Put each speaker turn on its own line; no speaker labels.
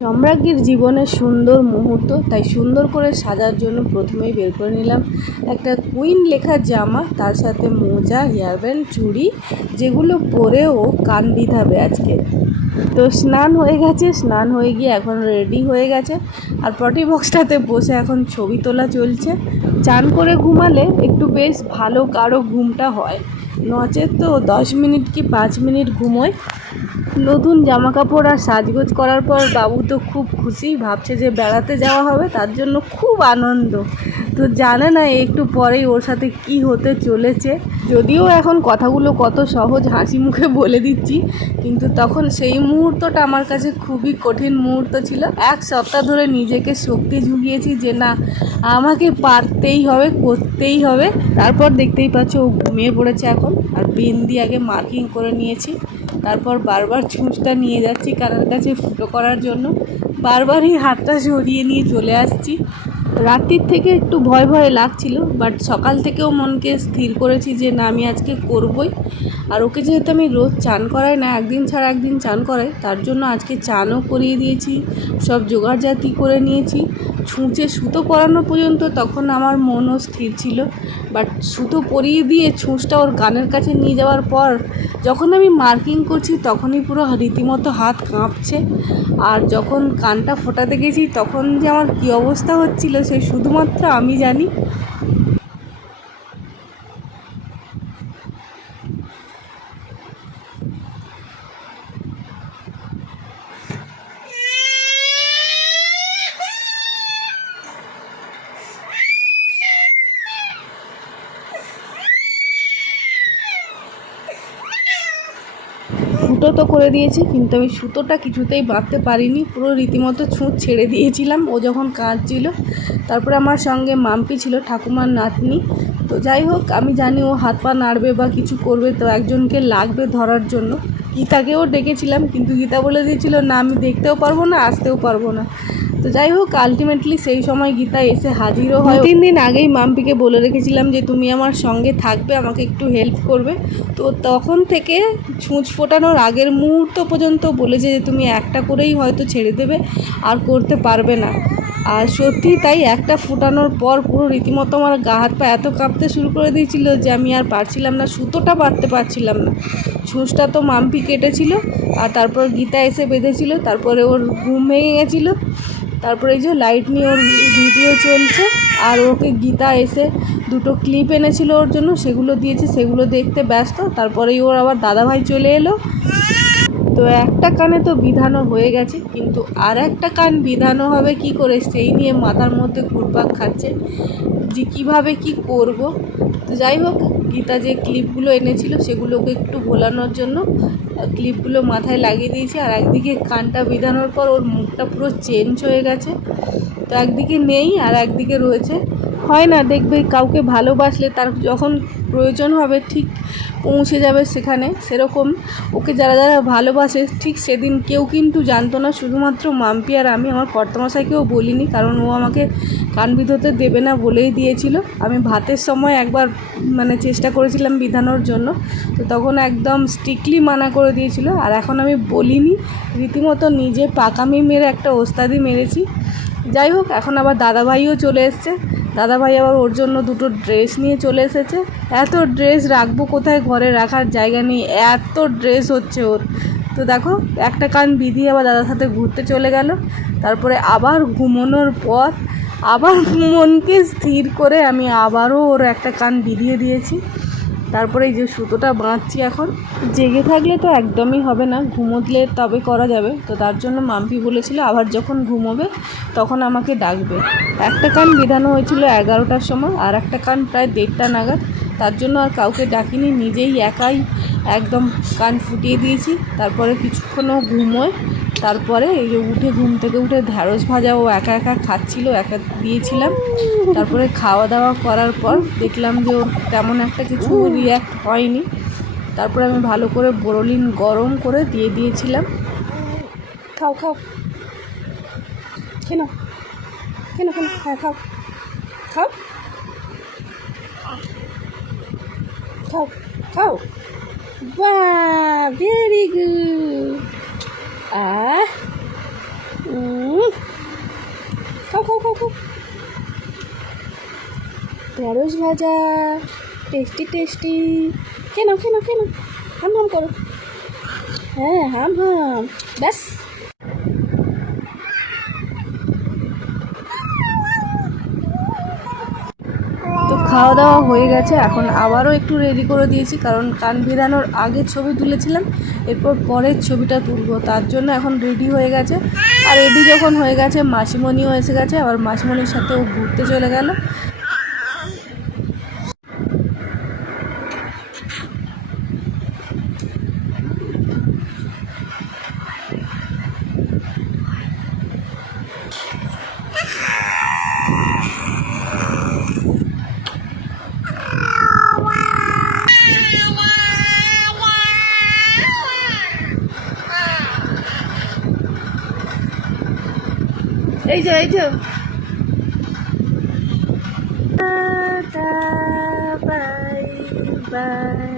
সম্রাজ্ঞীর জীবনের সুন্দর মুহূর্ত, তাই সুন্দর করে সাজার জন্য প্রথমেই বের করে নিলাম একটা কুইন লেখা জামা, তার সাথে মোজা, হেয়ারব্যান্ড, চুড়ি, যেগুলো পরে ও কান বিধাবে আজকে। তো স্নান হয়ে গেছে, স্নান হয়ে গিয়ে এখন রেডি হয়ে গেছে আর পটি বক্সটাতে বসে এখন ছবি তোলা চলছে। চান করে ঘুমালে একটু বেশ ভালো কারও ঘুমটা হয়। নচেত তো দশ মিনিট কি পাঁচ মিনিট ঘুমোয়? নতুন জামা কাপড় আর সাজগোজ করার পর বাবু তো খুব খুশি, ভাবছে যে বেড়াতে যাওয়া হবে, তার জন্য খুব আনন্দ। তো জানে না একটু পরেই ওর সাথে কি হতে চলেছে। যদিও এখন কথাগুলো কত সহজ হাসি মুখে বলে দিচ্ছি, কিন্তু তখন সেই মুহূর্তটা আমার কাছে খুবই কঠিন মুহূর্ত ছিল। এক সপ্তাহ ধরে নিজেকে শক্তি জুগিয়েছি যে না, আমাকে পারতেই হবে, করতেই হবে। তারপর দেখতেই পাচ্ছ ও ঘুমিয়ে পড়েছে এখন, আর পেন দিয়ে আগে মার্কিং করে নিয়েছি। তারপর বারবার ছুঁচটা নিয়ে যাচ্ছি কানার কাছে ফুটো করার জন্য। বারবারই হাতটা সরিয়ে নিয়ে চলে আসছি। রাত্রির থেকে একটু ভয় ভয় লাগছিল বাট সকাল থেকেও মনকে স্থির করেছি যে না, আমি আজকে করবই। আর ওকে যেহেতু আমি রোজ চান করাই না, একদিন ছাড়া একদিন চান করাই, তার জন্য আজকে চানও করিয়ে দিয়েছি, সব জোগাড় জাতি করে নিয়েছি। ছুঁচে সুতো পরানো পর্যন্ত তখন আমার মনও স্থির ছিল বাট সুতো পরিয়ে দিয়ে ছুঁচটা ওর গানের কাছে নিয়ে যাওয়ার পর যখন আমি মার্কিং করছি, তখনই পুরো রীতিমতো হাত কাঁপছে। আর যখন কানটা ফোটাতে গেছি, তখন যে আমার কী অবস্থা হচ্ছিল সে শুধুমাত্র আমি জানি ফুটো তো করে দিয়েছি, কিন্তু আমি সুতোটা কিছুতেই বাঁধতে পারিনি। পুরো রীতিমতো ছুঁচ ছেড়ে দিয়েছিলাম। ও যখন কাঁদছিল, তারপরে আমার সঙ্গে মাম্পি ছিল, ঠাকুমার নাতনি। তো যাই হোক, আমি জানি ও হাত পা নাড়বে বা কিছু করবে, তো একজনকে লাগবে ধরার জন্য। গীতাকেও ডেকেছিলাম, কিন্তু গীতা বলে দিয়েছিল, না, আমি দেখতেও পারব না, আসতেও পারব না। তো যাই হোক আলটিমেটলি সেই সময় গীতা এসে হাজিরও হয়। তিন দিন আগেই মাম্পিকে বলে রেখেছিলাম যে তুমি আমার সঙ্গে থাকবে আমাকে একটু হেল্প করবে। তো তখন থেকে ছুঁচ ফোটানোর আগের মুহূর্ত পর্যন্ত বলেছে যে তুমি একটা করেই হয়তো ছেড়ে দেবে আর করতে পারবে না। আর সত্যি তাই একটা ফুটানোর পর পুরো রীতিমতো আমার গা হাত পা এত কাঁপতে শুরু করে দিয়েছিল যে আমি আর পারছিলাম না সুতোটা বাঁধতে পারছিলাম না। ছুঁচটা তো মাম্পি কেটেছিল আর তারপর গীতা এসে বেঁধেছিল তারপরে ওর ঘুম ভেঙে গেছিল। তারপরে এই যে লাইট নিয়ে ওর ভিডিও চলছে, আর ওকে গীতা এসে দুটো ক্লিপ এনেছিল ওর জন্য, সেগুলো দিয়েছে, সেগুলো দেখতে ব্যস্ত। তারপরেই ওর আবার দাদাভাই চলে এলো। তো একটা কানে তো বিধানও হয়ে গেছে, কিন্তু আর একটা কান বিধানও হবে কি করে, সেই নিয়ে মাথার মধ্যে ঘুরপাক খাচ্ছে যে কীভাবে কি করব। তো যাই হোক গীতা যে ক্লিপগুলো এনেছিল সেগুলোকে একটু ভোলানোর জন্য ক্লিপগুলো মাথায় লাগিয়ে দিয়েছি। আর একদিকে কানটা বিধানোর পর ওর মুখটা পুরো চেঞ্জ হয়ে গেছে। তো একদিকে নেই আর একদিকে রয়েছে। হয় না, দেখবে কাউকে ভালোবাসলে তার যখন প্রয়োজন হবে ঠিক পৌঁছে যাবে সেখানে, সেরকম। ওকে যারা যারা ভালোবাসে, ঠিক সেদিন কেউ কিন্তু জানতো না, শুধুমাত্র মাম্পি আর আমি। আমার কর্তামশাইকেও বলিনি, কারণ ও আমাকে কান বিধতে দেবে না বলেই দিয়েছিল। আমি ভাতের সময় একবার মানে চেষ্টা করেছিলাম বিধানোর জন্য, তো তখন একদম স্ট্রিক্টলি মানা করে দিয়েছিল। আর এখন আমি বলিনি, রীতিমতো নিজে পাকামি মেরে একটা ওস্তাদি মেরেছি। যাই হোক, এখন আবার দাদাভাইও চলে এসছে। দাদাভাই আবার ওর জন্য দুটো ড্রেস নিয়ে চলে এসেছে। এত ড্রেস রাখব কোথায়? ঘরে রাখার জায়গা নেই। এত ড্রেস হচ্ছে ওর। তো দেখো, একটা কান বিধি আবার দাদার সাথে ঘুরতে চলে গেল। তারপরে আবার ঘুমোনোর পর আবার মনকে স্থির করে আমি আবারও ওর একটা কান বিধিয়ে দিয়েছি। তারপরে এই যে সুতোটা বাঁধছি এখন। জেগে থাকলে তো একদমই হবে না, ঘুমোতলে তবে করা যাবে। তো তার জন্য মাম্পি বলেছিল, আবার যখন ঘুমোবে তখন আমাকে ডাকবে। একটা কান বিধানো হয়েছিল এগারোটার সময়, আর একটা কান প্রায় দেড়টা নাগাদ। তার জন্য আর কাউকে ডাকিনি, নিজেই একাই একদম কান ফুটিয়ে দিয়েছি। তারপরে কিছুক্ষণও ঘুমোয়, তারপরে এই যে উঠে ঘুম থেকে উঠে ঢ্যাঁড়স ভাজা ও একা একা খাচ্ছিল, একা দিয়েছিলাম। তারপরে খাওয়া দাওয়া করার পর দেখলাম যে ওর তেমন একটা কিছু রিয়্যাক্ট হয়নি। তারপরে আমি ভালো করে বোরোলিন গরম করে দিয়ে দিয়েছিলাম। খাও খাও। কেন কেন কেন হ্যাঁ খাও। খাও। খাও খাও বাহ ভেরি গুড আহ খাও খাও খাও খাও ঢেঁড়স ভাজা টেস্টি টেস্টি কেন কেন কেন হাম হাম করো হ্যাঁ হাম হাম ব্যাস তো খাওয়া দাওয়া হয়ে গেছে। এখন আবারও একটু রেডি করে দিয়েছি, কারণ কান বেরানোর আগে ছবি তুলেছিলাম, এরপর পরের ছবিটা তুলবো। তার জন্য এখন রেডি হয়ে গেছে। আর রেডি যখন হয়ে গেছে, মাসিমণিও এসে গেছে, আবার মাসিমণির সাথেও ঘুরতে চলে গেল। এই যে এই যে। Bye bye